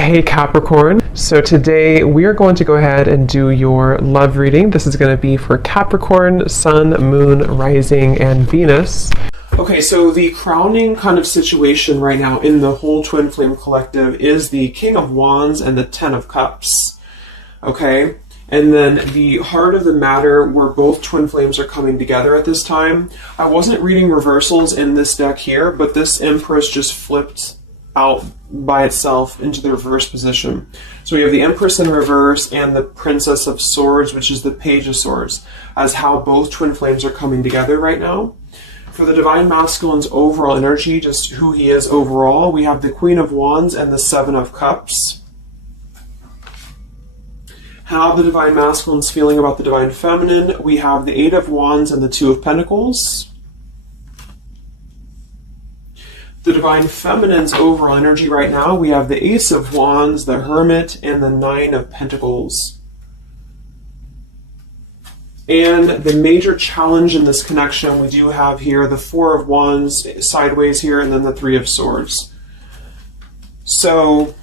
Hey Capricorn, so today we are going to go ahead and do your love reading. This is going to be for Capricorn, Sun, Moon, Rising, and Venus. Okay, so the crowning kind of situation right now in the whole Twin Flame Collective is the King of Wands and the Ten of Cups. Okay, and then the heart of the matter where both twin flames are coming together at this time. I wasn't reading reversals in this deck here, but this Empress just flipped out by itself into the reverse position. So we have the Empress in reverse and the Princess of Swords, which is the Page of Swords, as how both twin flames are coming together right now. For the Divine Masculine's overall energy, just who he is overall, we have the Queen of Wands and the Seven of Cups. How the Divine Masculine's feeling about the Divine Feminine, we have the Eight of Wands and the Two of Pentacles. The Divine Feminine's overall energy right now, we have the Ace of Wands, the Hermit, and the Nine of Pentacles. And the major challenge in this connection, we do have here the Four of Wands sideways here, and then the Three of Swords. So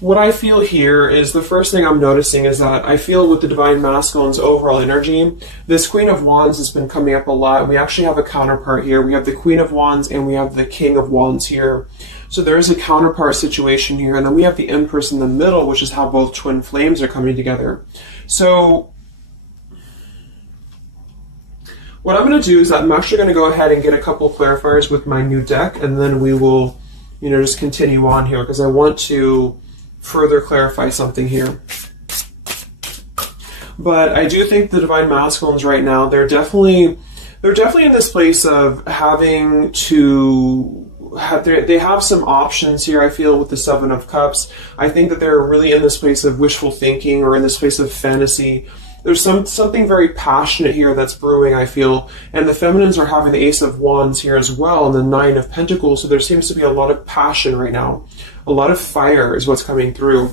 what I feel here is the first thing I'm noticing is that I feel with the Divine Masculine's overall energy, this Queen of Wands has been coming up a lot. We actually have a counterpart here. We have the Queen of Wands and we have the King of Wands here. So there is a counterpart situation here. And then we have the Empress in the middle, which is how both twin flames are coming together. So what I'm going to do is I'm actually going to go ahead and get a couple of clarifiers with my new deck. And then we will, just continue on here because I want to further clarify something here. But I do think the Divine Masculines right now, they're definitely in this place of having to they have some options here, I feel, with the Seven of Cups. I think that they're really in this place of wishful thinking or in this place of fantasy. There's something very passionate here that's brewing, I feel. And the Feminines are having the Ace of Wands here as well and the Nine of Pentacles. So there seems to be a lot of passion right now. A lot of fire is what's coming through.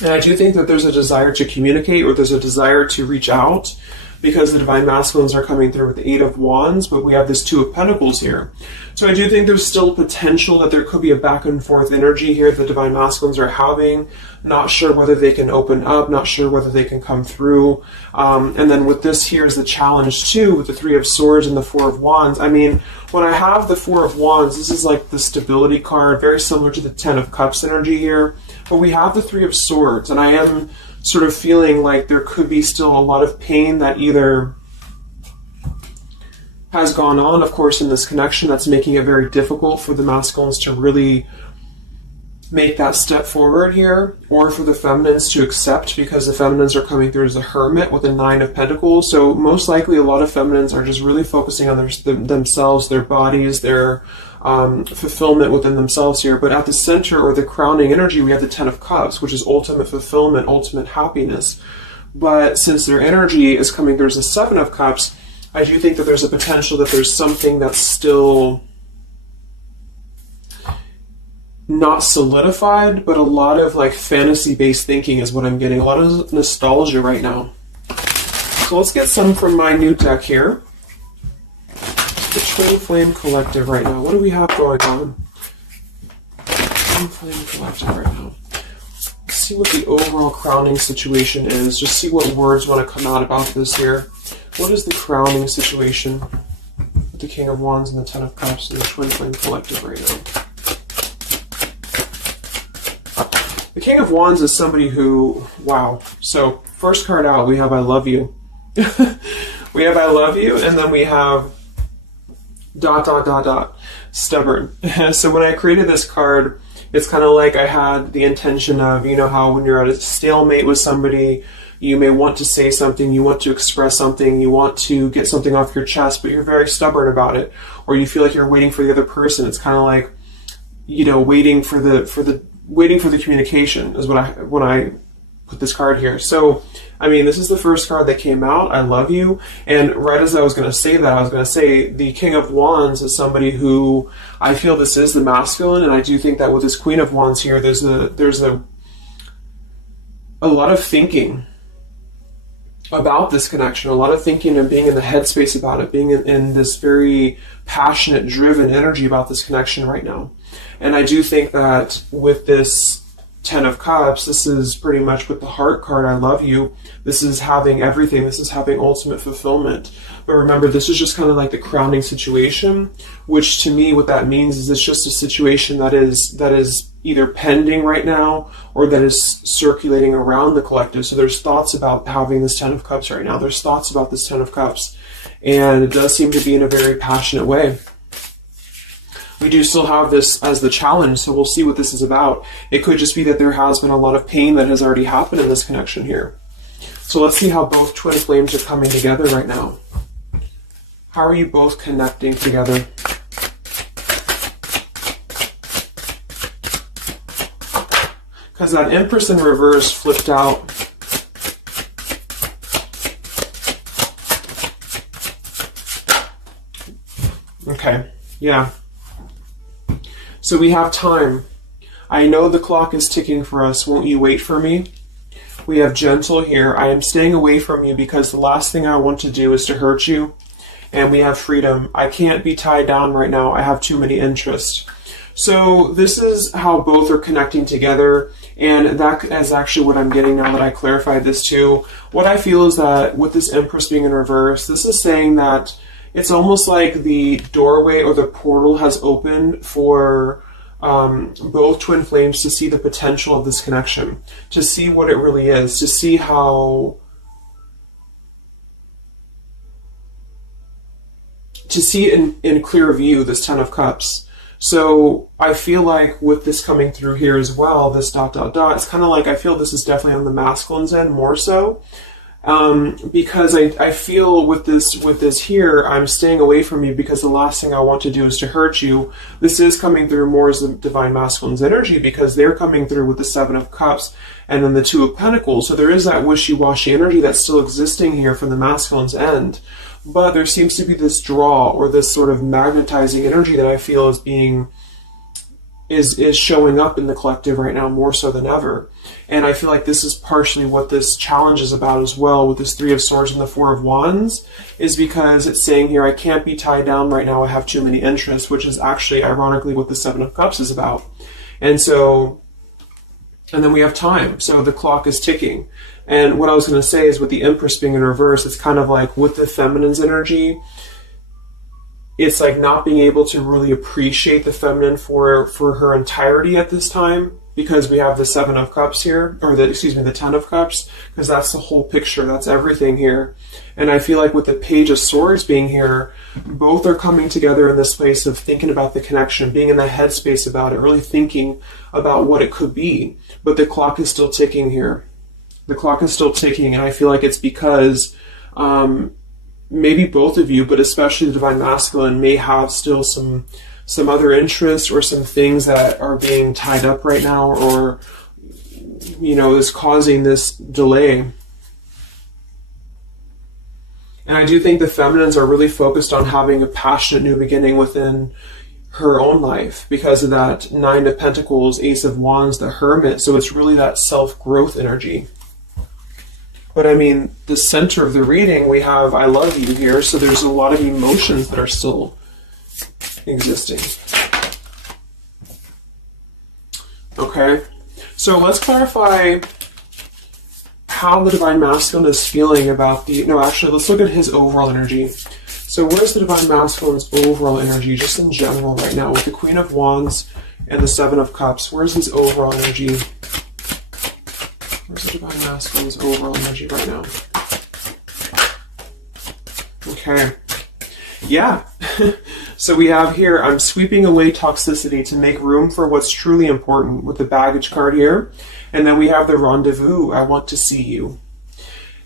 And I do think that there's a desire to communicate or there's a desire to reach out because the Divine Masculines are coming through with the Eight of Wands, but we have this Two of Pentacles here. So I do think there's still potential that there could be a back and forth energy here the Divine Masculines are having. Not sure whether they can open up, not sure whether they can come through. And then with this here is the challenge too, with the Three of Swords and the Four of Wands. I mean, when I have the Four of Wands, this is like the stability card, very similar to the Ten of Cups energy here. But we have the Three of Swords, and I am sort of feeling like there could be still a lot of pain that either has gone on, of course, in this connection that's making it very difficult for the masculines to really make that step forward here, or for the feminines to accept because the feminines are coming through as a Hermit with a Nine of Pentacles. So most likely a lot of feminines are just really focusing on themselves, their bodies, their fulfillment within themselves here. But at the center or the crowning energy, we have the Ten of Cups, which is ultimate fulfillment, ultimate happiness. But since their energy is coming through as the Seven of Cups, I do think that there's a potential that there's something that's still not solidified, but a lot of like fantasy-based thinking is what I'm getting. A lot of nostalgia right now. So let's get some from my new deck here. The Twin Flame Collective right now. What do we have going on? Twin Flame Collective right now. Let's see what the overall crowning situation is. Just see what words want to come out about this here. What is the crowning situation with the King of Wands and the Ten of Cups and the Twin Flame Collective right now? The King of Wands is somebody who, wow. So first card out, we have I love you. We have I love you, and then we have ... stubborn. So when I created this card, it's kind of like I had the intention of, how when you're at a stalemate with somebody, you may want to say something, you want to express something, you want to get something off your chest, but you're very stubborn about it, or you feel like you're waiting for the other person. It's kind of like, waiting for the communication is when I put this card here. So, I mean, this is the first card that came out, I love you. And right as I was going to say that, I was going to say the King of Wands is somebody who I feel this is the masculine. And I do think that with this Queen of Wands here, there's a lot of thinking about this connection, a lot of thinking and being in the headspace about it, being in this very passionate, driven energy about this connection right now. And I do think that with this Ten of Cups, this is pretty much with the heart card, I love you. This is having everything. This is having ultimate fulfillment. But remember, this is just kind of like the crowning situation, which to me, what that means is it's just a situation that is either pending right now or that is circulating around the collective. So there's thoughts about having this Ten of Cups right now. There's thoughts about this Ten of Cups. And it does seem to be in a very passionate way. We do still have this as the challenge, so we'll see what this is about. It could just be that there has been a lot of pain that has already happened in this connection here. So let's see how both twin flames are coming together right now. How are you both connecting together? Because that Empress in reverse flipped out. Okay, yeah. So we have time. I know the clock is ticking for us. Won't you wait for me? We have gentle here. I am staying away from you because the last thing I want to do is to hurt you. And we have freedom. I can't be tied down right now. I have too many interests. So this is how both are connecting together. And that is actually what I'm getting now that I clarified this too. What I feel is that with this Empress being in reverse, this is saying that it's almost like the doorway or the portal has opened for both twin flames to see the potential of this connection, to see what it really is, to see how, to see it in clear view, this Ten of Cups. So I feel like with this coming through here as well, this ... it's kind of like I feel this is definitely on the masculine's end more so. Because I feel with this here, I'm staying away from you because the last thing I want to do is to hurt you. This is coming through more as the Divine Masculine's energy because they're coming through with the Seven of Cups and then the Two of Pentacles. So there is that wishy-washy energy that's still existing here from the masculine's end. But there seems to be this draw or this sort of magnetizing energy that I feel is being is showing up in the collective right now more so than ever. And I feel like this is partially what this challenge is about as well with this Three of Swords and the Four of Wands, is because it's saying here, I can't be tied down right now, I have too many interests, which is actually ironically what the Seven of Cups is about. And so, and then we have time. So the clock is ticking. And what I was going to say is with the Empress being in reverse, it's kind of like with the feminine's energy, it's like not being able to really appreciate the feminine for her entirety at this time, because we have the Seven of Cups here, or the Ten of Cups, because that's the whole picture, that's everything here. And I feel like with the Page of Swords being here, both are coming together in this place of thinking about the connection, being in the headspace about it, really thinking about what it could be. But the clock is still ticking here. The clock is still ticking, and I feel like it's because maybe both of you, but especially the Divine Masculine, may have still some other interests or some things that are being tied up right now, or, you know, is causing this delay. And I do think the feminines are really focused on having a passionate new beginning within her own life because of that Nine of Pentacles, Ace of Wands, the Hermit. So it's really that self-growth energy. But I mean, the center of the reading, we have I love you here, so there's a lot of emotions that are still existing. Okay, so let's clarify how the Divine Masculine is feeling about the, no, actually, let's look at his overall energy. So where's the Divine Masculine's overall energy, just in general right now, with the Queen of Wands and the Seven of Cups? Where's his overall energy? Where's the Divine Masculine's overall energy right now? Okay. Yeah. So we have here, I'm sweeping away toxicity to make room for what's truly important, with the Baggage card here. And then we have the Rendezvous, I want to see you.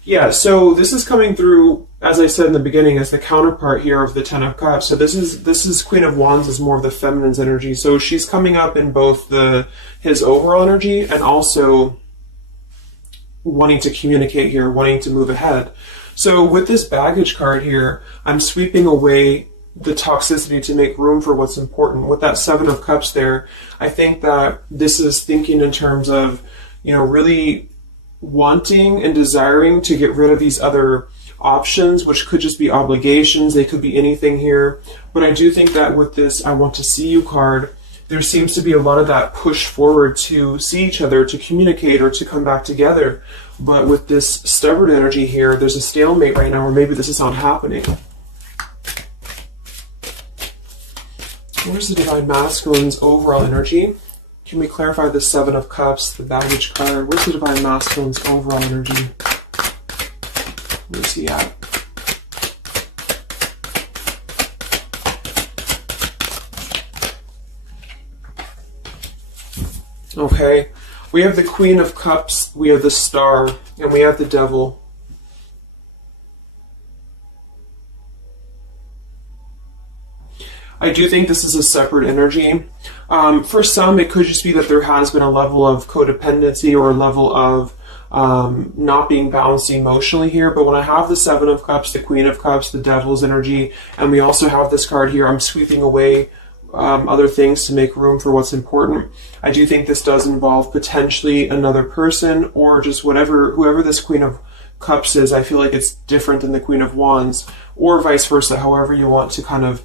Yeah, so this is coming through, as I said in the beginning, as the counterpart here of the Ten of Cups. So this is Queen of Wands is more of the feminine's energy. So she's coming up in both his overall energy and also wanting to communicate here, wanting to move ahead. So with this Baggage card here, I'm sweeping away the toxicity to make room for what's important. With that Seven of Cups there, I think that this is thinking in terms of, you know, really wanting and desiring to get rid of these other options, which could just be obligations. They could be anything here. But I do think that with this I want to see you card, there seems to be a lot of that push forward to see each other, to communicate, or to come back together. But with this stubborn energy here, there's a stalemate right now, or maybe this is not happening. Where's the Divine Masculine's overall energy? Can we clarify the Seven of Cups, the baggage card? Where's the Divine Masculine's overall energy? Where's he at? Okay, we have the Queen of Cups, we have the Star, and we have the Devil. I do think this is a separate energy. For some, it could just be that there has been a level of codependency or a level of not being balanced emotionally here. But when I have the Seven of Cups, the Queen of Cups, the Devil's energy, and we also have this card here, I'm sweeping away other things to make room for what's important. I do think this does involve potentially another person, or just whoever this Queen of Cups is. I feel like it's different than the Queen of Wands, or vice versa, however you want to kind of...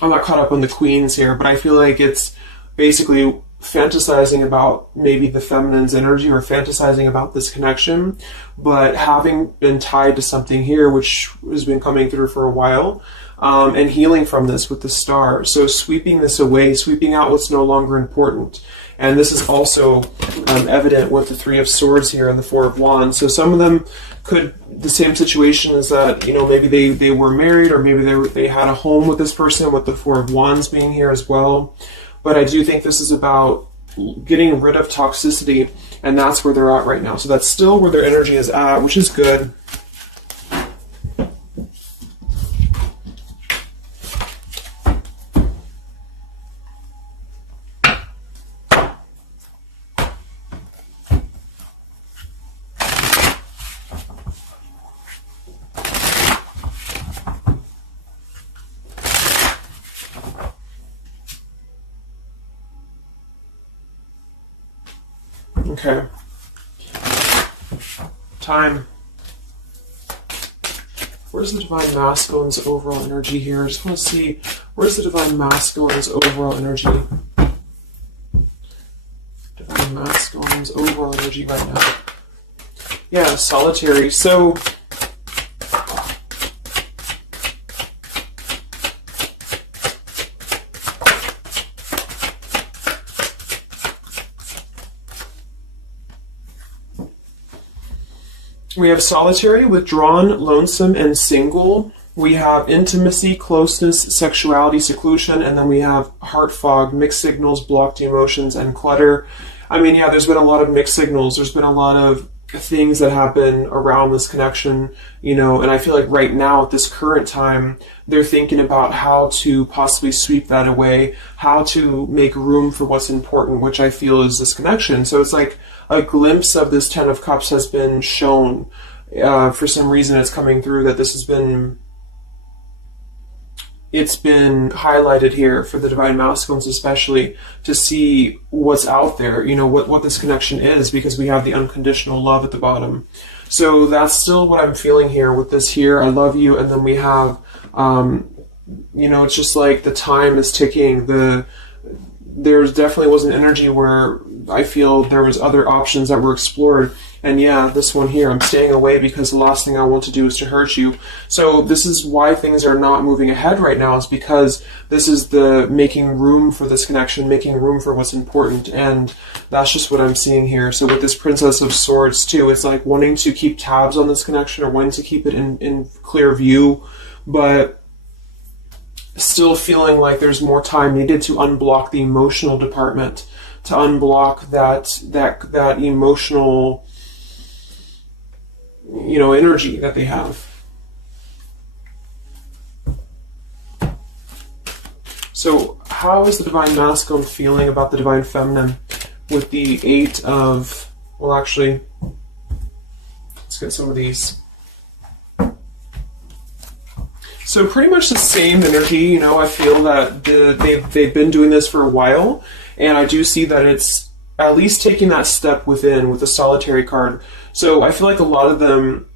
I'm not caught up on the queens here, but I feel like it's basically fantasizing about maybe the feminine's energy, or fantasizing about this connection, but having been tied to something here, which has been coming through for a while, and healing from this with the Star. So sweeping this away, sweeping out what's no longer important. And this is also evident with the Three of Swords here and the Four of Wands. So some of them could, the same situation is that, you know, maybe they were married, or maybe they had a home with this person, with the Four of Wands being here as well. But I do think this is about getting rid of toxicity, and that's where they're at right now. So that's still where their energy is at, which is good. Okay. Time. Where's the Divine Masculine's overall energy here? I just want to see, where's the Divine Masculine's overall energy? Divine Masculine's overall energy right now. Yeah, solitary. So... we have solitary, withdrawn, lonesome, and single. We have intimacy, closeness, sexuality, seclusion, and then we have heart fog, mixed signals, blocked emotions, and clutter. I mean, yeah, there's been a lot of mixed signals. There's been a lot of things that happen around this connection, you know, and I feel like right now at this current time, they're thinking about how to possibly sweep that away, how to make room for what's important, which I feel is this connection. So it's like a glimpse of this Ten of Cups has been shown. For some reason it's coming through that this has been, it's been highlighted here for the Divine Masculines especially, to see what's out there, you know, what this connection is, because we have the unconditional love at the bottom. So that's still what I'm feeling here with this here, I love you, and then we have, you know, it's just like the time is ticking. There definitely was an energy where I feel there was other options that were explored. And yeah, this one here, I'm staying away because the last thing I want to do is to hurt you. So this is why things are not moving ahead right now, is because this is the making room for this connection, making room for what's important. And that's just what I'm seeing here. So with this Princess of Swords too, it's like wanting to keep tabs on this connection, or wanting to keep it in clear view, but still feeling like there's more time needed to unblock the emotional department, to unblock that emotional, you know, energy that they have. So how is the Divine Masculine feeling about the Divine Feminine with the Eight of, well, actually, let's get some of these. So pretty much the same energy, you know. I feel that they've been doing this for a while, and I do see that it's at least taking that step within with the Solitary card. So I feel like a lot of them,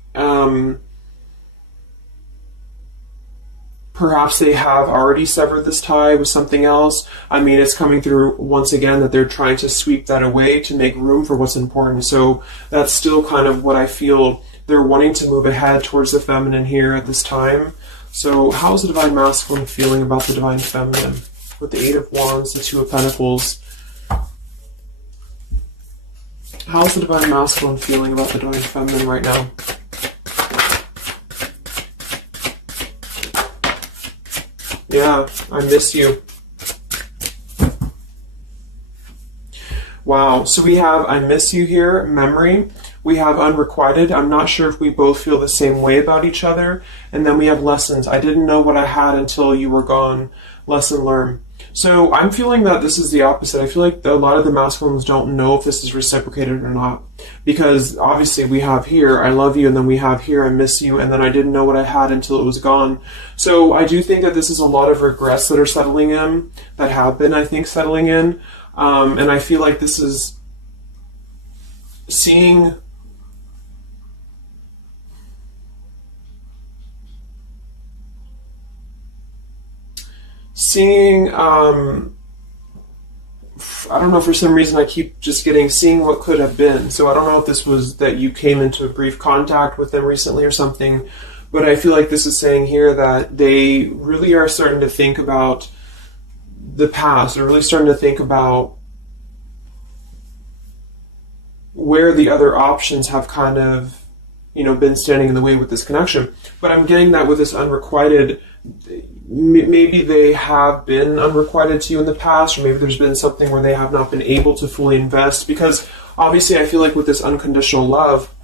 perhaps they have already severed this tie with something else. I mean, it's coming through once again that they're trying to sweep that away to make room for what's important. So that's still kind of what I feel. They're wanting to move ahead towards the feminine here at this time. So how's the Divine Masculine feeling about the Divine Feminine? With the Eight of Wands, the Two of Pentacles. How's the Divine Masculine feeling about the Divine Feminine right now? Yeah, I miss you. Wow, so we have I miss you here, memory. We have unrequited. I'm not sure if we both feel the same way about each other. And then we have lessons. I didn't know what I had until you were gone. Lesson learned. So I'm feeling that this is the opposite. I feel like a lot of the masculines don't know if this is reciprocated or not. Because obviously we have here, I love you, and then we have here, I miss you, and then I didn't know what I had until it was gone. So I do think that this is a lot of regrets that are settling in, that have been, I think, settling in. And I feel like this is seeing I don't know, for some reason I keep just seeing what could have been. So I don't know if this was that you came into a brief contact with them recently or something, but I feel like this is saying here that they really are starting to think about the past. They're really starting to think about where the other options have kind of, been standing in the way with this connection. But I'm getting that with this unrequited, maybe they have been unrequited to you in the past, or maybe there's been something where they have not been able to fully invest, because obviously I feel like with this unconditional love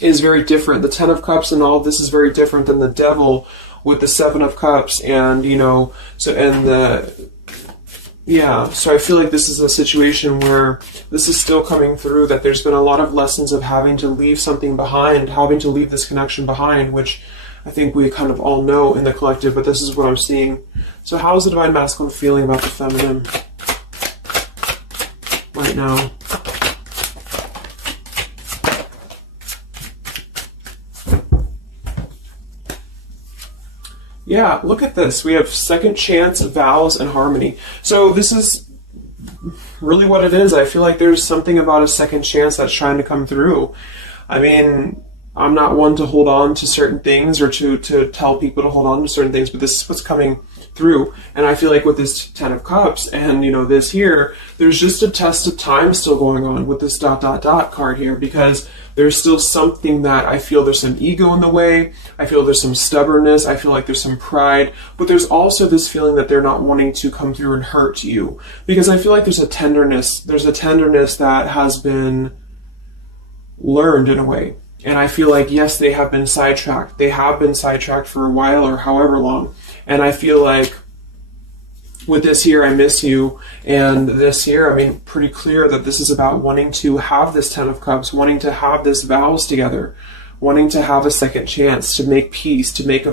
is very different. The Ten of Cups and all of this is very different than the Devil with the Seven of Cups, and so I feel like this is a situation where this is still coming through, that there's been a lot of lessons of having to leave something behind, having to leave this connection behind, which I think we kind of all know in the collective, but this is what I'm seeing. So how is the Divine Masculine feeling about the feminine right now? Yeah, look at this. We have second chance, vows, and harmony. So this is really what it is. I feel like there's something about a second chance that's trying to come through. I mean, I'm not one to hold on to certain things or to tell people to hold on to certain things, but this is what's coming through. And I feel like with this Ten of Cups and, this here, there's just a test of time still going on with this ... card here, because there's still something that I feel there's some ego in the way. I feel there's some stubbornness. I feel like there's some pride, but there's also this feeling that they're not wanting to come through and hurt you, because I feel like there's a tenderness that has been learned in a way. And I feel like, yes, they have been sidetracked. They have been sidetracked for a while or however long. And I feel like with this here, I miss you, and this here, I mean, pretty clear that this is about wanting to have this Ten of Cups, wanting to have this vows together, wanting to have a second chance to make peace, to make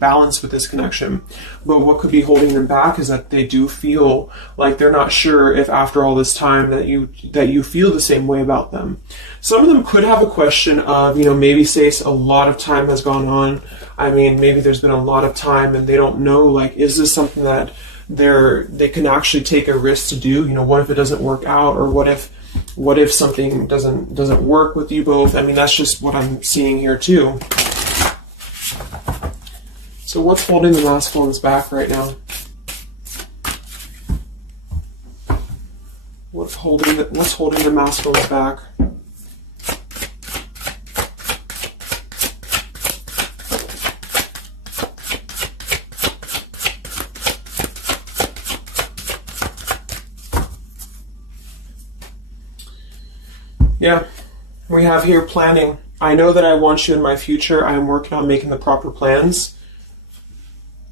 balance with this connection. But what could be holding them back is that they do feel like they're not sure if after all this time that you feel the same way about them. Some of them could have a question of, maybe say a lot of time has gone on. I mean, maybe there's been a lot of time and they don't know, like, is this something that they can actually take a risk to do? What if it doesn't work out, or what if something doesn't work with you both? I mean, that's just what I'm seeing here too. So what's holding the masculines back right now? What's holding the masculines back? Yeah, we have here planning. I know that I want you in my future. I am working on making the proper plans.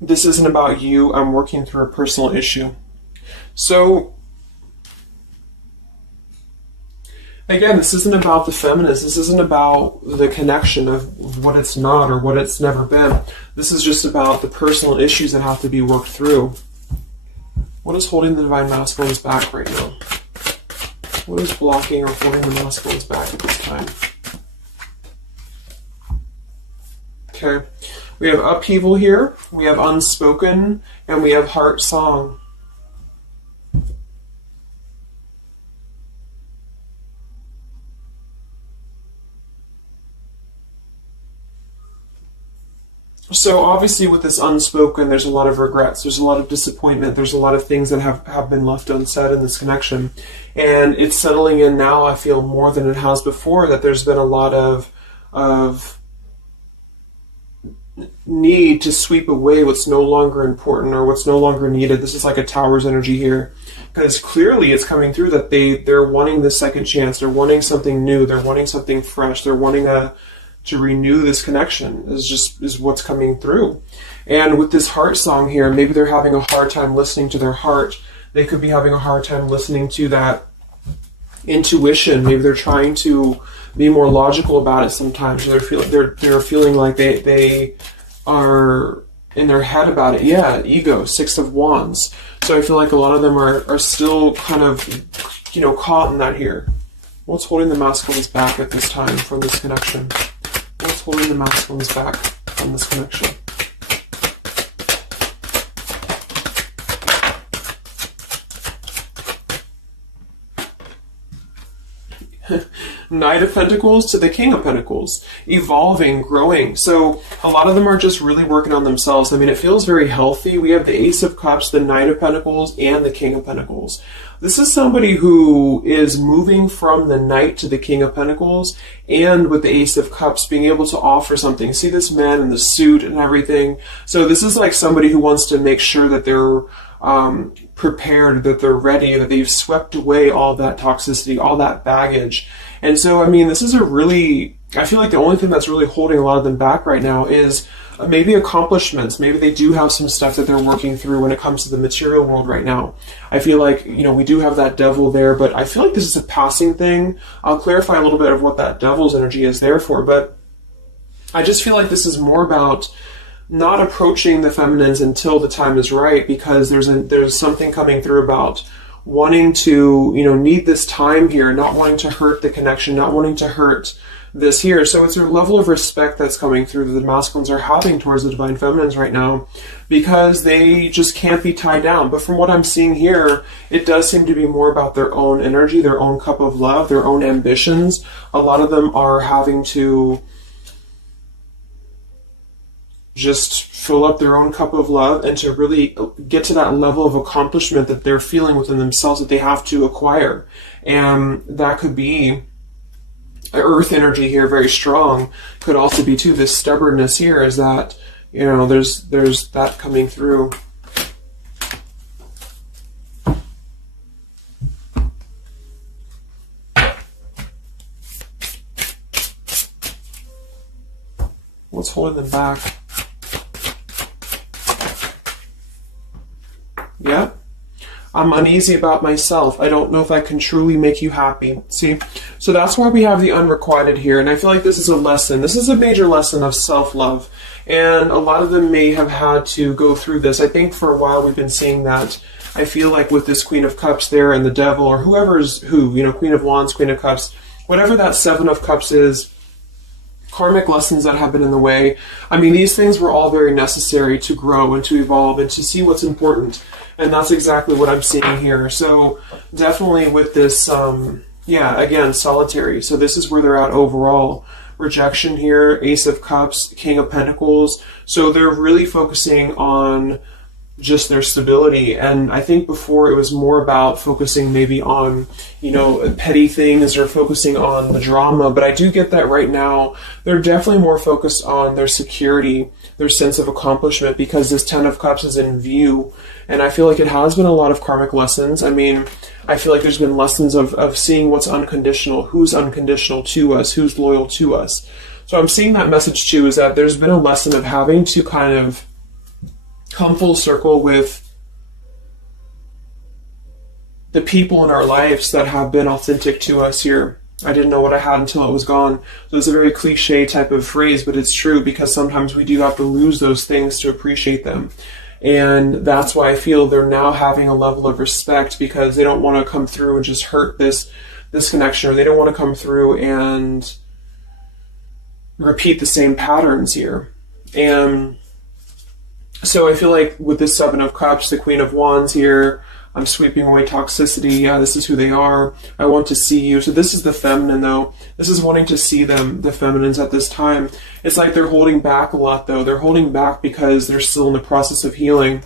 This isn't about you. I'm working through a personal issue. So, again, this isn't about the feminist. This isn't about the connection of what it's not or what it's never been. This is just about the personal issues that have to be worked through. What is holding the Divine Masculines back right now? What is blocking or holding the masculines back at this time? Okay. We have upheaval here, we have unspoken, and we have heart song. So obviously with this unspoken, there's a lot of regrets, there's a lot of disappointment, there's a lot of things that have been left unsaid in this connection. And it's settling in now, I feel, more than it has before, that there's been a lot of need to sweep away what's no longer important or what's no longer needed. This is like a tower's energy here, because clearly it's coming through that they're wanting the second chance, they're wanting something new, they're wanting something fresh, they're wanting to renew this connection is what's coming through. And with this heart song here, maybe they're having a hard time listening to their heart. They could be having a hard time listening to that intuition. Maybe they're trying to be more logical about it sometimes. They're feeling like they are in their head about it. Yeah, ego, 6 of Wands. So I feel like a lot of them are still kind of, caught in that here. What's holding the masculines back at this time from this connection? What's holding the masculines back from this connection? Knight of Pentacles to the King of Pentacles. Evolving, growing. So a lot of them are just really working on themselves. I mean, it feels very healthy. We have the Ace of Cups, the Knight of Pentacles, and the King of Pentacles. This is somebody who is moving from the Knight to the King of Pentacles, and with the Ace of Cups being able to offer something. See this man in the suit and everything. So this is like somebody who wants to make sure that they're prepared, that they're ready, that they've swept away all that toxicity, all that baggage. And so, I mean, this is I feel like the only thing that's really holding a lot of them back right now is maybe accomplishments. Maybe they do have some stuff that they're working through when it comes to the material world right now. I feel like, we do have that devil there, but I feel like this is a passing thing. I'll clarify a little bit of what that devil's energy is there for, but I just feel like this is more about not approaching the feminines until the time is right, because there's something coming through about wanting to, need this time here, not wanting to hurt the connection, not wanting to hurt this here. So it's a level of respect that's coming through that the masculines are having towards the divine feminines right now, because they just can't be tied down. But from what I'm seeing here, it does seem to be more about their own energy, their own cup of love, their own ambitions. A lot of them are having to just fill up their own cup of love and to really get to that level of accomplishment that they're feeling within themselves that they have to acquire. And that could be earth energy here, very strong. Could also be too this stubbornness here, is that there's that coming through. What's holding them back? Yeah. I'm uneasy about myself. I don't know if I can truly make you happy. See? So that's why we have the unrequited here. And I feel like this is a lesson. This is a major lesson of self-love. And a lot of them may have had to go through this. I think for a while we've been seeing that. I feel like with this Queen of Cups there and the Devil, or whoever's who, Queen of Wands, Queen of Cups, whatever that Seven of Cups is, karmic lessons that have been in the way. I mean, these things were all very necessary to grow and to evolve and to see what's important. And that's exactly what I'm seeing here. So definitely with this, again, solitary. So this is where they're at overall. Rejection here, Ace of Cups, King of Pentacles. So they're really focusing on just their stability. And I think before it was more about focusing maybe on, petty things or focusing on the drama. But I do get that right now they're definitely more focused on their security, their sense of accomplishment, because this Ten of Cups is in view. And I feel like it has been a lot of karmic lessons. I mean, I feel like there's been lessons of seeing what's unconditional, who's unconditional to us, who's loyal to us. So I'm seeing that message too, is that there's been a lesson of having to kind of come full circle with the people in our lives that have been authentic to us here. I didn't know what I had until it was gone. So it's a very cliche type of phrase, but it's true, because sometimes we do have to lose those things to appreciate them. And that's why I feel they're now having a level of respect, because they don't want to come through and just hurt this this connection, or they don't want to come through and repeat the same patterns here. And so I feel like with this Seven of Cups, the Queen of Wands here, I'm sweeping away toxicity. Yeah, this is who they are. I want to see you. So this is the feminine, though. This is wanting to see them, the feminines at this time. It's like they're holding back a lot, though. They're holding back because they're still in the process of healing.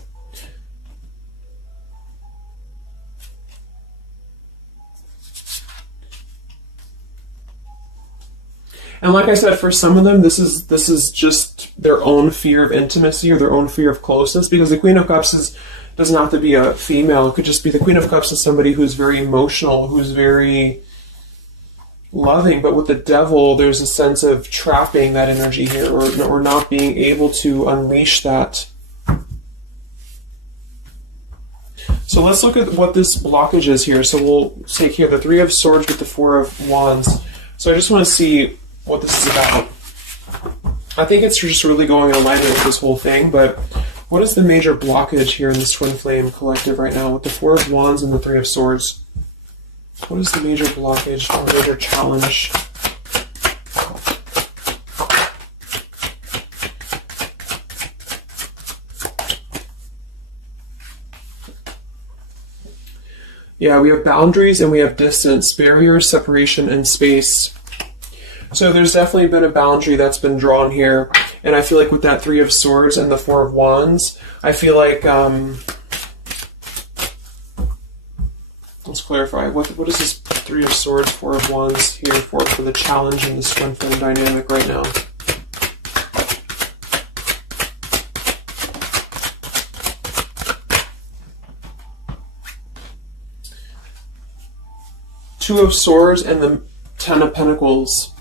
And like I said, for some of them, this is just their own fear of intimacy or their own fear of closeness, because the Queen of Cups doesn't have to be a female. It could just be the Queen of Cups is somebody who's very emotional, who's very loving. But with the Devil, there's a sense of trapping that energy here, or not being able to unleash that. So let's look at what this blockage is here. So we'll take here the Three of Swords with the Four of Wands. So I just want to see what this is about. I think it's just really going in alignment with this whole thing, but what is the major blockage here in this Twin Flame collective right now with the Four of Wands and the Three of Swords? What is the major blockage or major challenge? Yeah, we have boundaries and we have distance, barriers, separation, and space. So there's definitely been a boundary that's been drawn here. And I feel like with that Three of Swords and the Four of Wands, I feel like, let's clarify, what is this Three of Swords, Four of Wands here for the challenge in this Twin Flame dynamic right now? Two of Swords and the Ten of Pentacles.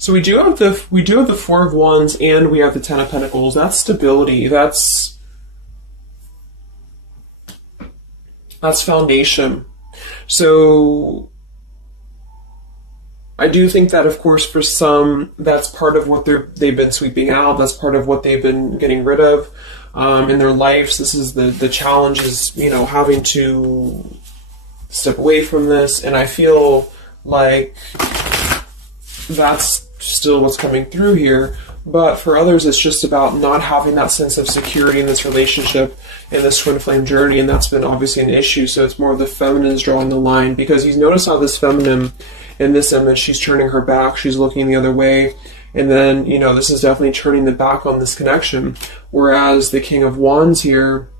So we do have the Four of Wands and we have the Ten of Pentacles. That's stability. That's foundation. So I do think that, of course, for some, that's part of what they've been sweeping out. That's part of what they've been getting rid of in their lives. This is the challenge is, having to step away from this. And I feel like that's still what's coming through here. But for others, it's just about not having that sense of security in this relationship, in this Twin Flame journey, and that's been obviously an issue. So it's more of the feminine's drawing the line, because you notice how this feminine in this image, she's turning her back, she's looking the other way, and then, this is definitely turning the back on this connection, whereas the King of Wands here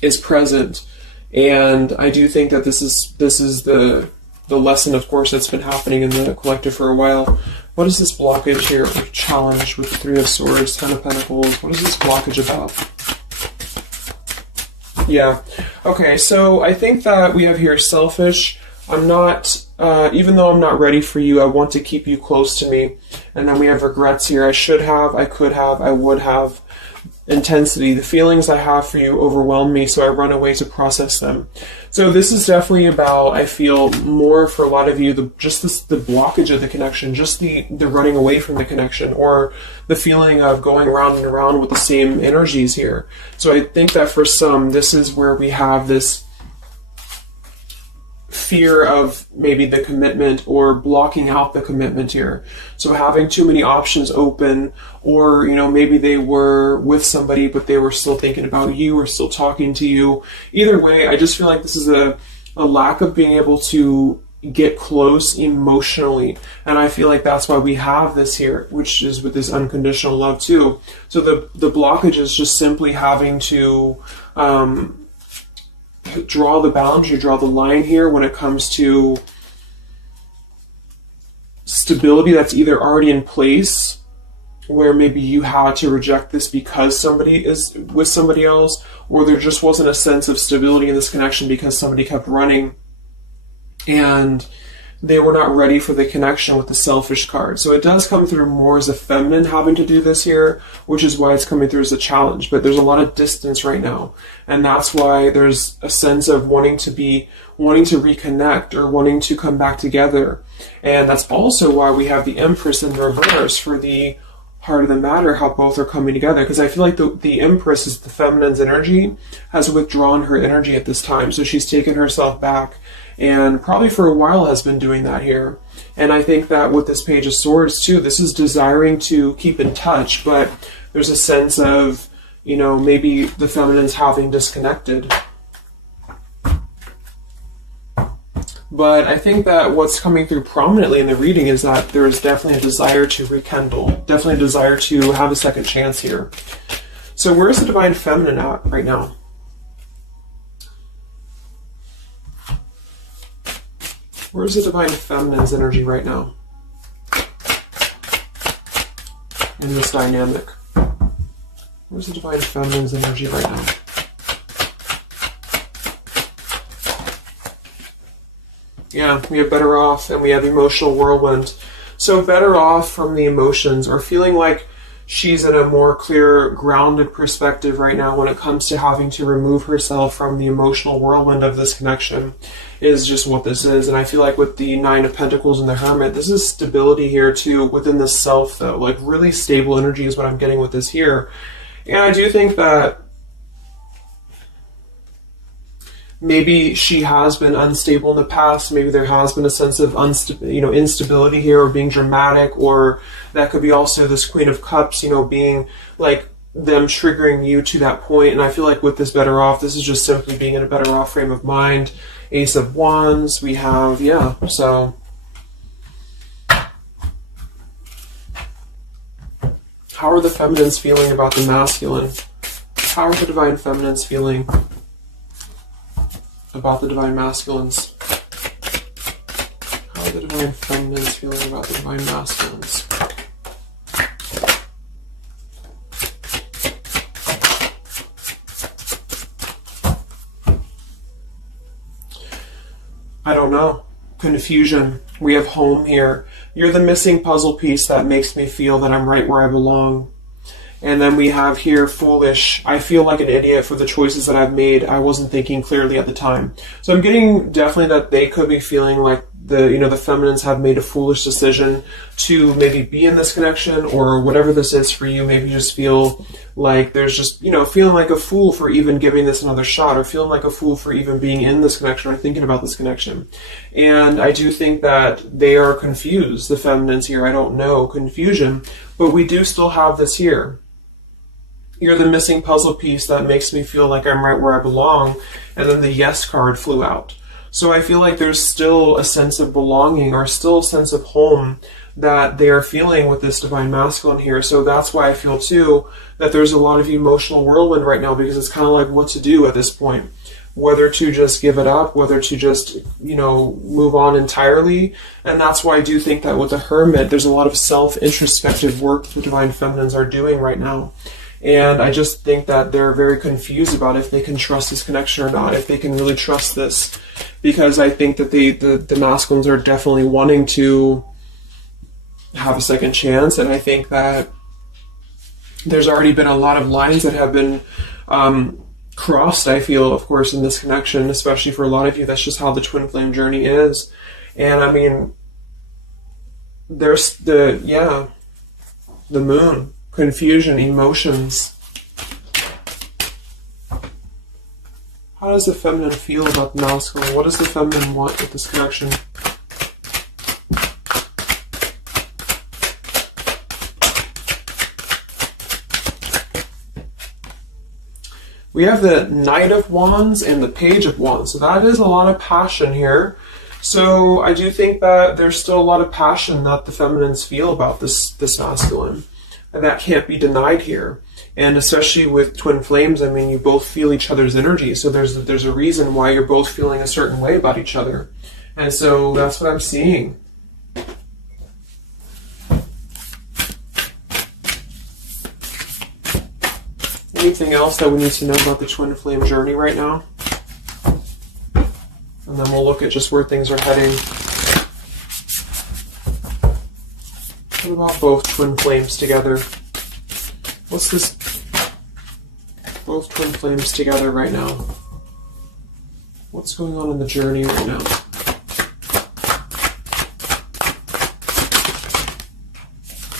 is present. And I do think that this is the lesson, of course, that's been happening in the collective for a while. What is this blockage here, or challenge with the Three of Swords, Ten of Pentacles? What is this blockage about? Yeah. Okay, so I think that we have here selfish. I'm not, even though I'm not ready for you, I want to keep you close to me. And then we have regrets here. I should have, I could have, I would have. Intensity. The feelings I have for you overwhelm me, so I run away to process them. So this is definitely about, I feel, more for a lot of you, the blockage of the connection, just the running away from the connection, or the feeling of going around and around with the same energies here. So I think that for some, this is where we have this fear of maybe the commitment, or blocking out the commitment here. So having too many options open, or maybe they were with somebody but they were still thinking about you or still talking to you. Either way, I just feel like this is a lack of being able to get close emotionally, and I feel like that's why we have this here, which is with this unconditional love too. So the blockage is just simply having to draw the boundary, draw the line here when it comes to stability that's either already in place, where maybe you had to reject this because somebody is with somebody else, or there just wasn't a sense of stability in this connection because somebody kept running. And they were not ready for the connection with the selfish card. So it does come through more as a feminine having to do this here, which is why it's coming through as a challenge. But there's a lot of distance right now. And that's why there's a sense of wanting to reconnect or wanting to come back together. And that's also why we have the Empress in reverse for the heart of the matter, how both are coming together. Because I feel like the Empress is the feminine's energy, has withdrawn her energy at this time. So she's taken herself back, and probably for a while has been doing that here. And I think that with this Page of Swords too, this is desiring to keep in touch, but there's a sense of, you know, maybe the feminine's having disconnected. But I think that what's coming through prominently in the reading is that there is definitely a desire to rekindle, definitely a desire to have a second chance here. So where's the Divine Feminine at right now? Where's the Divine Feminine's energy right now in this dynamic? Where's the Divine Feminine's energy right now? Yeah, we have Better Off and we have Emotional Whirlwind. So better off from the emotions, or feeling like she's in a more clear, grounded perspective right now when it comes to having to remove herself from the emotional whirlwind of this connection, is just what this is. And I feel like with the Nine of Pentacles and the Hermit, this is stability here too within the self though. Like really stable energy is what I'm getting with this here. And I do think that maybe she has been unstable in the past. Maybe there has been a sense of instability here, or being dramatic, or that could be also this Queen of Cups, being like them triggering you to that point. And I feel like with this Better Off, this is just simply being in a better off frame of mind. Ace of Wands, we have, so how are the feminines feeling about the masculine? How are the Divine Feminines feeling about the Divine Masculines? How are the Divine Feminines feeling about the Divine Masculines? I don't know. Confusion. We have Home here. You're the missing puzzle piece that makes me feel that I'm right where I belong. And then we have here Foolish. I feel like an idiot for the choices that I've made. I wasn't thinking clearly at the time. So I'm getting definitely that they could be feeling like the feminines have made a foolish decision to maybe be in this connection, or whatever this is for you. Maybe just feel like there's just, feeling like a fool for even giving this another shot, or feeling like a fool for even being in this connection or thinking about this connection. And I do think that they are confused, the feminines here. I don't know, confusion, but we do still have this here. You're the missing puzzle piece that makes me feel like I'm right where I belong. And then the Yes card flew out. So I feel like there's still a sense of belonging, or still a sense of home that they are feeling with this Divine Masculine here. So that's why I feel too that there's a lot of emotional whirlwind right now, because it's kind of like what to do at this point. Whether to just give it up, whether to just, move on entirely. And that's why I do think that with the Hermit, there's a lot of self-introspective work the Divine Feminines are doing right now. And I just think that they're very confused about if they can trust this connection or not, if they can really trust this. Because I think that the masculines are definitely wanting to have a second chance. And I think that there's already been a lot of lines that have been crossed, I feel, of course, in this connection, especially for a lot of you. That's just how the twin flame journey is. And I mean, there's the Moon. Confusion, emotions. How does the feminine feel about the masculine? What does the feminine want with this connection? We have the Knight of Wands and the Page of Wands. So that is a lot of passion here. So I do think that there's still a lot of passion that the feminines feel about this masculine. And that can't be denied here. And especially with twin flames, I mean, you both feel each other's energy. So there's a reason why you're both feeling a certain way about each other. And so that's what I'm seeing. Anything else that we need to know about the twin flame journey right now? And then we'll look at just where things are heading. What about both twin flames together? What's this? Both twin flames together right now. What's going on in the journey right now?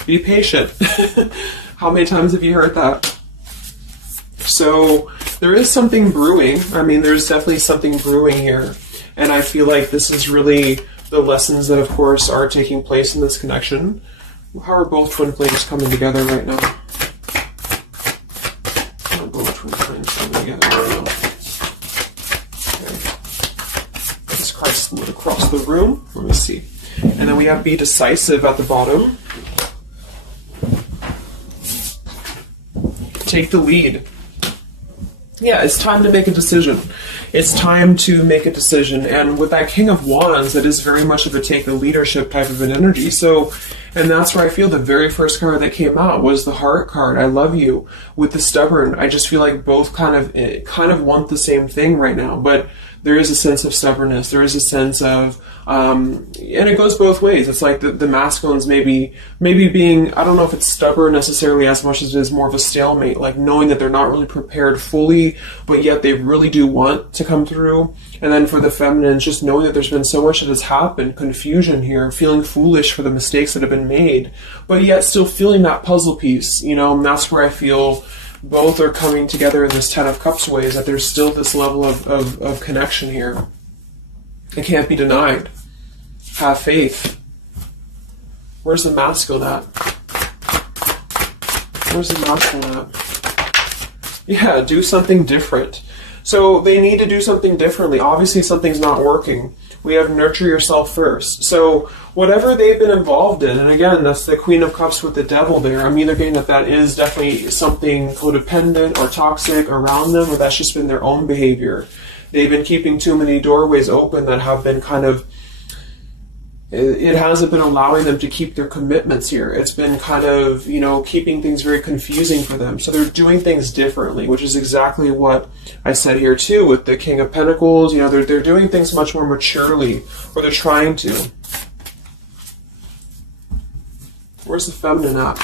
Be patient. How many times have you heard that? So there is something brewing. I mean, there's definitely something brewing here. And I feel like this is really the lessons that, of course, are taking place in this connection. How are both twin flames coming together right now? How are both twin flames coming together right now? Okay. This card slid across the room. Let me see. And then we have be decisive at the bottom. Take the lead. Yeah, it's time to make a decision. It's time to make a decision. And with that King of Wands, it is very much of a take the leadership type of an energy. So, and that's where I feel the very first card that came out was the Heart card. I love you. With the Stubborn, I just feel like both kind of want the same thing right now. But there is a sense of stubbornness. There is a sense of, and it goes both ways. It's like the masculines maybe being, I don't know if it's stubborn necessarily as much as it is more of a stalemate, like knowing that they're not really prepared fully, but yet they really do want to come through. And then for the feminines, just knowing that there's been so much that has happened, confusion here, feeling foolish for the mistakes that have been made, but yet still feeling that puzzle piece, you know, and that's where I feel both are coming together in this Ten of Cups ways, that there's still this level of connection here. It can't be denied. Have faith. Where's the masculine at? Where's the masculine at? Yeah, do something different. So they need to do something differently. Obviously something's not working. We have nurture yourself first. So whatever they've been involved in, and again, that's the Queen of Cups with the Devil there. I'm either getting that is definitely something codependent or toxic around them, or that's just been their own behavior. They've been keeping too many doorways open that have been kind of, it hasn't been allowing them to keep their commitments here. It's been kind of, you know, keeping things very confusing for them. So they're doing things differently, which is exactly what I said here too with the King of Pentacles. You know, they're doing things much more maturely, or they're trying to. Where's the feminine at?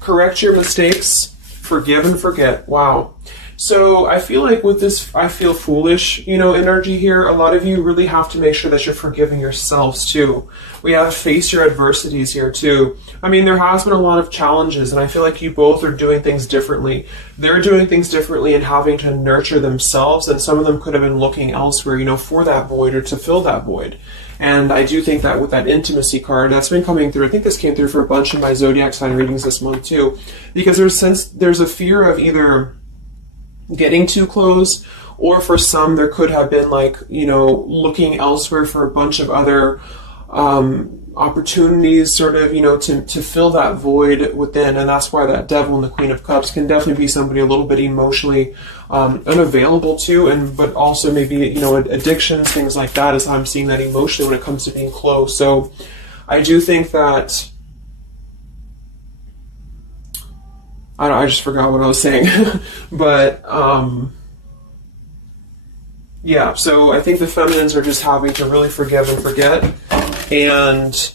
Correct your mistakes, forgive and forget. Wow. So I feel like with this, I feel foolish, you know, energy here. A lot of you really have to make sure that you're forgiving yourselves too. We have to face your adversities here too. I mean, there has been a lot of challenges, and I feel like you both are doing things differently. They're doing things differently and having to nurture themselves, and some of them could have been looking elsewhere, you know, for that void or to fill that void. And I do think that with that intimacy card, that's been coming through. I think this came through for a bunch of my zodiac sign readings this month too, because there's a fear of either getting too close, or for some there could have been like, you know, looking elsewhere for a bunch of other opportunities, sort of, you know, to fill that void within. And that's why that Devil and the Queen of Cups can definitely be somebody a little bit emotionally unavailable to, and but also maybe, you know, addictions, things like that, is how I'm seeing that emotionally when it comes to being close. So I do think that I just forgot what I was saying. But, yeah, so I think the feminines are just having to really forgive and forget, and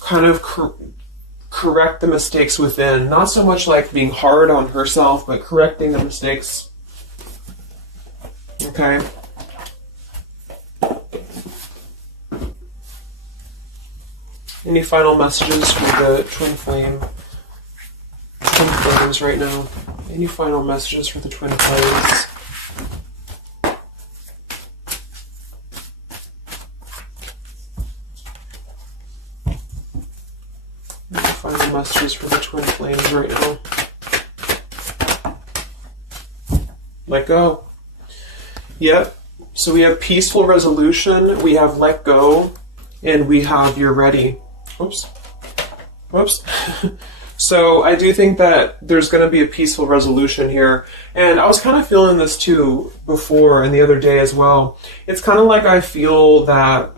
kind of correct the mistakes within. Not so much like being hard on herself, but correcting the mistakes. Okay? Any final messages for the twin flames right now? Any final messages for the twin flames? Any final messages for the twin flames right now? Let go. Yep. So we have peaceful resolution, we have let go, and we have you're ready. Oops. Whoops. So I do think that there's going to be a peaceful resolution here. And I was kind of feeling this too before and the other day as well. It's kind of like I feel that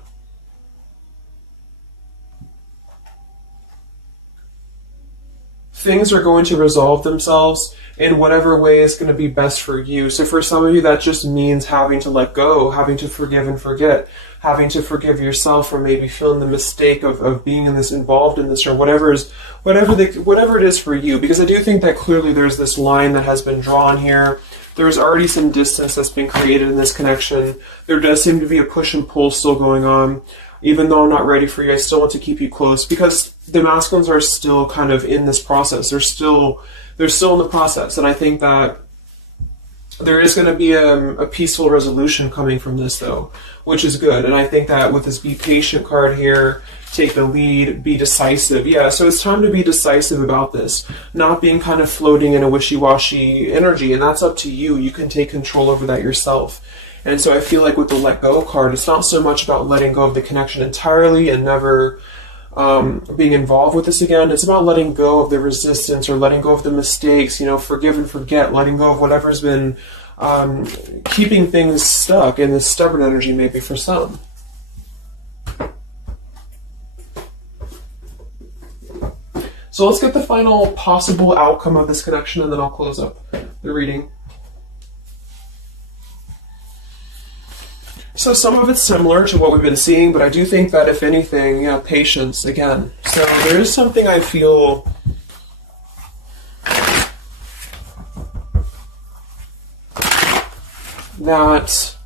things are going to resolve themselves in whatever way is going to be best for you. So for some of you, that just means having to let go, having to forgive and forget, having to forgive yourself for maybe feeling the mistake of being in this, involved in this, or whatever it is for you. Because I do think that clearly there's this line that has been drawn here. There's already some distance that's been created in this connection. There does seem to be a push and pull still going on. Even though I'm not ready for you, I still want to keep you close, because the masculines are still kind of in this process. They're still in the process. And I think that there is going to be a peaceful resolution coming from this, though, which is good. And I think that with this Be Patient card here, take the lead, be decisive. Yeah, so it's time to be decisive about this, not being kind of floating in a wishy-washy energy. And that's up to you. You can take control over that yourself. And so I feel like with the Let Go card, it's not so much about letting go of the connection entirely and never being involved with this again. It's about letting go of the resistance, or letting go of the mistakes, forgive and forget, letting go of whatever's been keeping things stuck in this stubborn energy, maybe for some. So let's get the final possible outcome of this connection, and then I'll close up the reading. So some of it's similar to what we've been seeing, but I do think that if anything, patience again. So there is something I feel that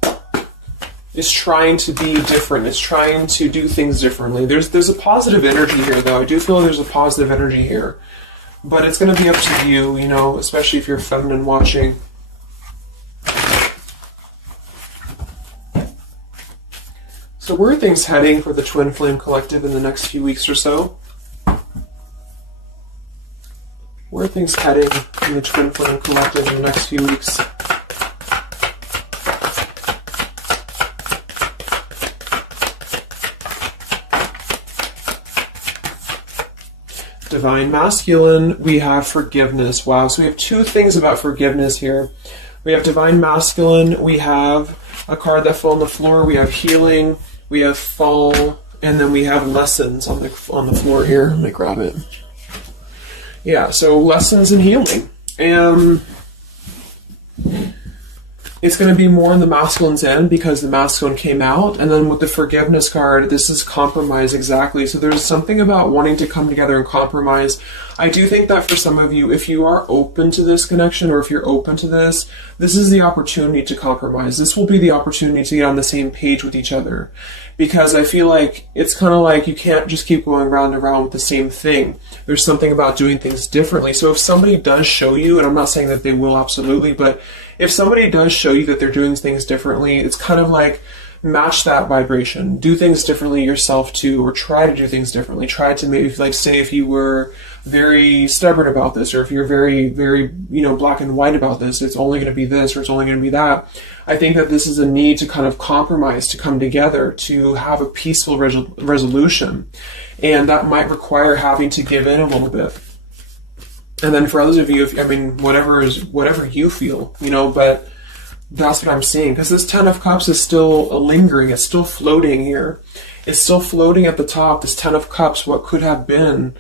is trying to be different. It's trying to do things differently. There's a positive energy here, though. I do feel there's a positive energy here, but it's going to be up to you, especially if you're feminine watching. So where are things heading for the Twin Flame Collective in the next few weeks or so? Where are things heading in the Twin Flame Collective in the next few weeks? Divine Masculine, we have forgiveness. Wow, so we have two things about forgiveness here. We have Divine Masculine, we have a card that fell on the floor, we have healing, we have fall, and then we have lessons on the floor here. Let me grab it. Yeah, so lessons and healing. And it's going to be more on the masculine's end because the masculine came out. And then with the forgiveness card, this is compromise exactly. So there's something about wanting to come together and compromise. I do think that for some of you, if you are open to this connection, or if you're open to this is the opportunity to compromise. This will be the opportunity to get on the same page with each other. Because I feel like it's kind of like you can't just keep going round and round with the same thing. There's something about doing things differently. So if somebody does show you, and I'm not saying that they will absolutely, but if somebody does show you that they're doing things differently, it's kind of like match that vibration. Do things differently yourself too, or try to do things differently. Try to maybe, like, say if you were very stubborn about this, or if you're very, very, black and white about this, it's only going to be this, or it's only going to be that. I think that this is a need to kind of compromise, to come together, to have a peaceful resolution. And that might require having to give in a little bit. And then for others of you, whatever you feel, but that's what I'm seeing. Because this Ten of Cups is still lingering. It's still floating here. It's still floating at the top. This Ten of Cups, what could have been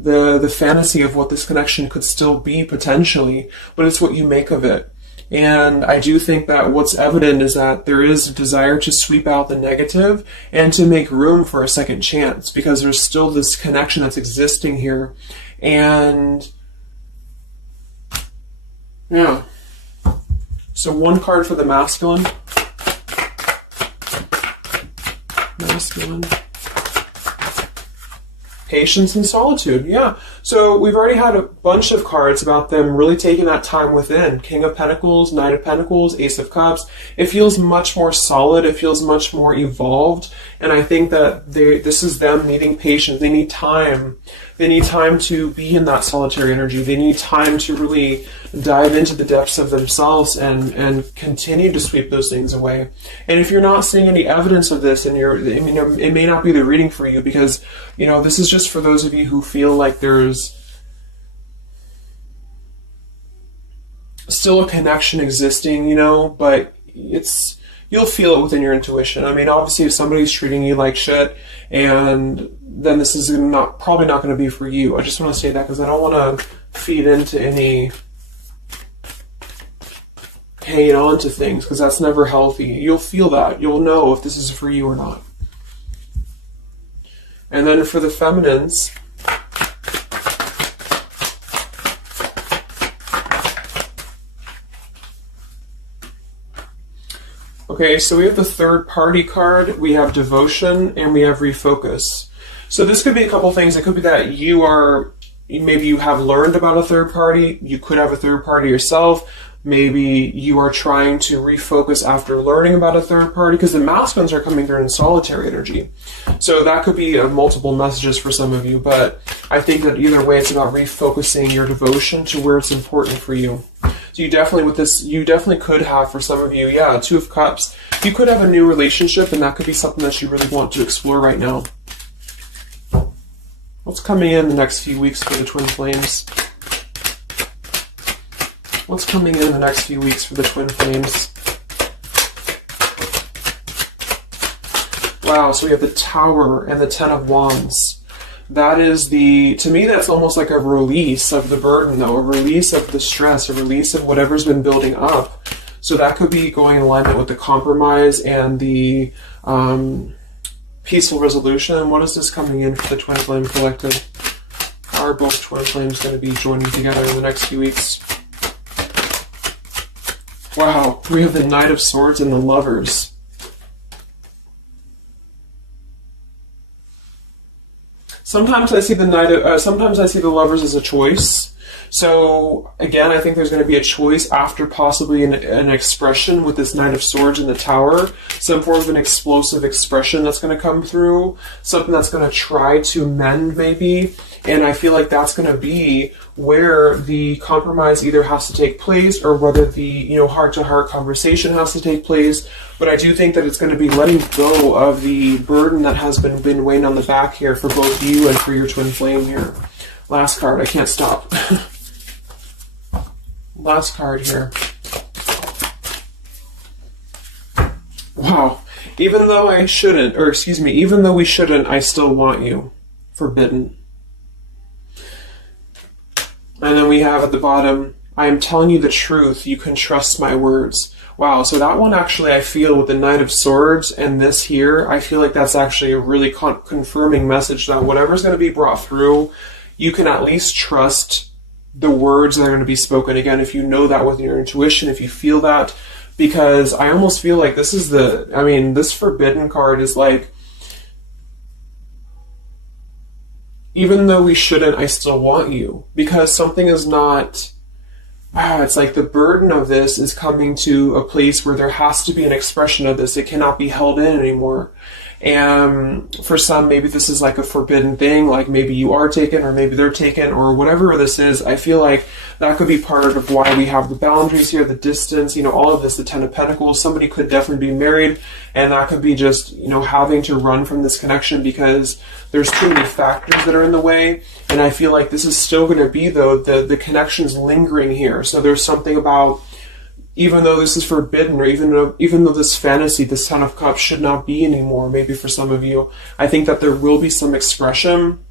the fantasy of what this connection could still be potentially, but it's what you make of it. And I do think that what's evident is that there is a desire to sweep out the negative and to make room for a second chance, because there's still this connection that's existing here. And yeah. So one card for the masculine. Masculine. Patience and solitude. Yeah. So we've already had a bunch of cards about them really taking that time within. King of Pentacles, Knight of Pentacles, Ace of Cups. It feels much more solid. It feels much more evolved. And I think that this is them needing patience. They need time. They need time to be in that solitary energy. They need time to really dive into the depths of themselves and continue to sweep those things away. And if you're not seeing any evidence of this, and it may not be the reading for you, because, this is just for those of you who feel like there's still a connection existing, but it's, you'll feel it within your intuition. I mean, obviously, if somebody's treating you like shit, and then this is probably not going to be for you. I just want to say that because I don't want to feed into any hanging on to things, because that's never healthy. You'll feel that. You'll know if this is for you or not. And then for the feminines, okay, so we have the third party card, we have devotion, and we have refocus. So this could be a couple things. It could be that maybe you have learned about a third party. You could have a third party yourself. Maybe you are trying to refocus after learning about a third party, because the masculines are coming through in solitary energy. So that could be multiple messages for some of you, but I think that either way, it's about refocusing your devotion to where it's important for you. So you definitely could have, for some of you, Two of Cups. You could have a new relationship, and that could be something that you really want to explore right now. What's coming in the next few weeks for the twin flames? What's coming in the next few weeks for the twin flames? Wow, so we have the Tower and the Ten of Wands. That is to me, that's almost like a release of the burden, though, a release of the stress, a release of whatever's been building up. So that could be going in alignment with the compromise and the peaceful resolution. What is this coming in for the twin flame collective? How are both twin flames going to be joining together in the next few weeks? Wow, we have the Knight of Swords and the Lovers. Sometimes I see sometimes I see the Lovers as a choice. So again, I think there's going to be a choice after possibly an expression with this Knight of Swords and the Tower. Some form of an explosive expression that's going to come through. Something that's going to try to mend, maybe. And I feel like that's going to be where the compromise either has to take place, or whether the heart-to-heart conversation has to take place. But I do think that it's going to be letting go of the burden that has been weighing on the back here for both you and for your twin flame here. Last card, I can't stop. Last card here. Wow. Even though we shouldn't, I still want you. Forbidden. And then we have at the bottom, I am telling you the truth, you can trust my words. Wow, so that one actually, I feel with the Knight of Swords and this here, I feel like that's actually a really confirming message that whatever's going to be brought through, you can at least trust the words that are going to be spoken. Again, if you know that with your intuition, if you feel that, because I almost feel like this is this Forbidden card is like, even though we shouldn't, I still want you. Because something is not... it's like the burden of this is coming to a place where there has to be an expression of this. It cannot be held in anymore. And for some, maybe this is like a forbidden thing, like maybe you are taken or maybe they're taken or whatever this is. I feel like that could be part of why we have the boundaries here, the distance, all of this, the Ten of Pentacles. Somebody could definitely be married, and that could be just, having to run from this connection because there's too many factors that are in the way. And I feel like this is still going to be, though, the connection's lingering here. So there's something about, even though this is forbidden, or even though this fantasy, this Ten of Cups should not be anymore, maybe for some of you, I think that there will be some expression,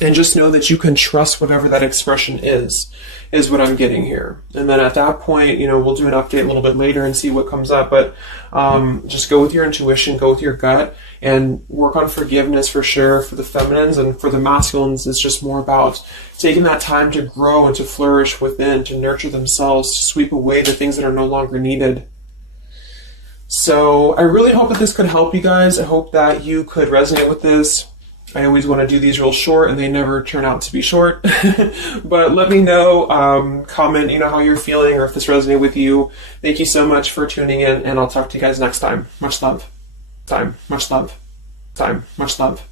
and just know that you can trust whatever that expression is what I'm getting here. And then at that point, we'll do an update a little bit later and see what comes up, but just go with your intuition, go with your gut, and work on forgiveness for sure for the feminines. And for the masculines, it's just more about taking that time to grow and to flourish within, to nurture themselves, to sweep away the things that are no longer needed. So I really hope that this could help you guys. I hope that you could resonate with this. I always want to do these real short, and they never turn out to be short. But let me know, comment, how you're feeling, or if this resonated with you. Thank you so much for tuning in, and I'll talk to you guys next time. Much love. Much love. Much love.